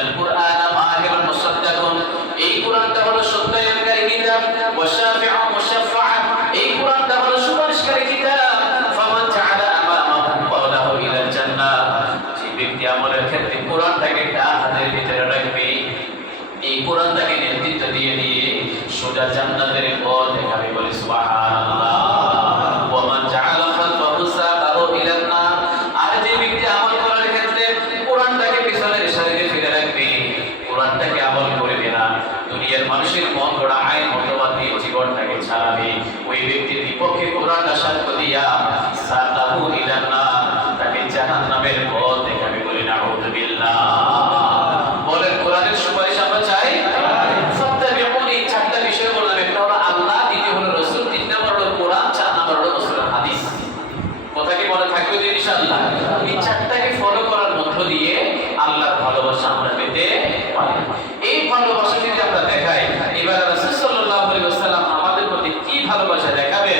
ইন্নাল কুরআনা মাহিরুন মুসাদ্দাকুন, এই কোরআনটা হলো সত্যায়নকারী কিতাব, ওয়া শাফি'উ মুশাফফা, এই কোরআনটা হলো সুপারিশকারী কিতাব। ফামান জাআলা আমামাহু ক্বালাহু ইলাল জান্নাহ, যে ব্যক্তি আমলের ক্ষেত্রে কোরআনটাকে ডান হাতের ভিতরে রাখবে, এই কোরআনটাকে নেতৃত্ব দিয়ে দিয়ে সোজা জান্নাতের পথ দেখাবে, বলে সুবহানাল্লাহ। ওয়া মান জাআলা খালফাহু সাকাহু ইলান নার, আর যে ব্যক্তি আমল করার ক্ষেত্রে কোরআনটাকে পিছনের সারিতে ফিরে রাখবে, কোরআনটাকে আমল করবে না, দুনিয়ার মানুষের মন গড়া আইন মতবাদ দিয়ে জীবনটাকে চালাবে, ওই ব্যক্তির বিপক্ষে কোরআনটা সাক্ষ্য দিয়া সাকাহু ইলান নার, তাকে জাহান্নামের পথ দেখাবে, বলে নাউযুবিল্লাহ। বলেন কোরআনের সুপারিশ আমরা চাই? ফাত্তাবিউনি, চারটা বিষয় বললাম, একটা হলো আল্লাহ, দ্বিতীয় হলো রাসূল, তিন নম্বর হলো কোরআন, চার নম্বর হলো রাসূলের হাদিস। কথা কি মনে থাকবে তো ইনশাআল্লাহ? এই চারটাকে ফলো করার মধ্য দিয়ে আল্লাহর ভালোবাসা আমরা পেতে পারি।